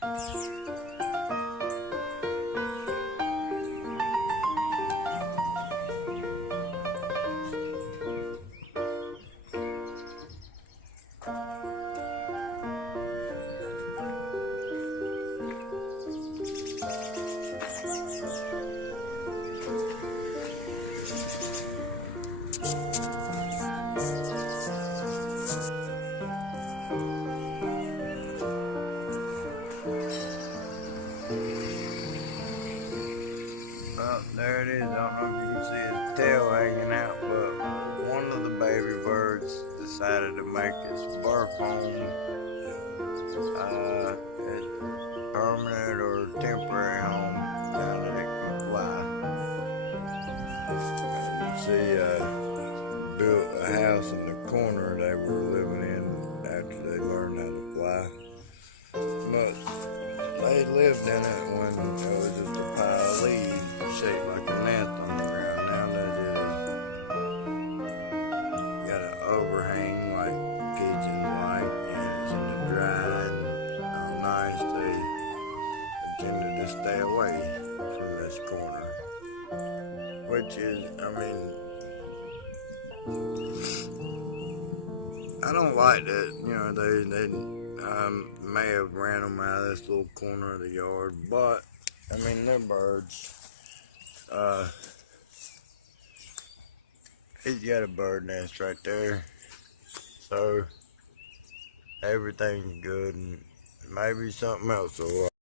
Well, there it is. I don't know if you can see his tail hanging out, but one of the baby birds decided to make its birth home as permanent or temporary home now that it can fly. You see, built a house in the corner they were living in after they learned how to fly. But they lived in it when it was just a pile of leaves shaped like a nest on the ground. Now that it has got an overhang like pigeons like, and it's in the dry and all nice, they tended to stay away from this corner. Which is, I don't like that, they may have ran them out of this little corner of the yard, but, they're birds. He's got a bird nest right there, so everything's good, and maybe something else will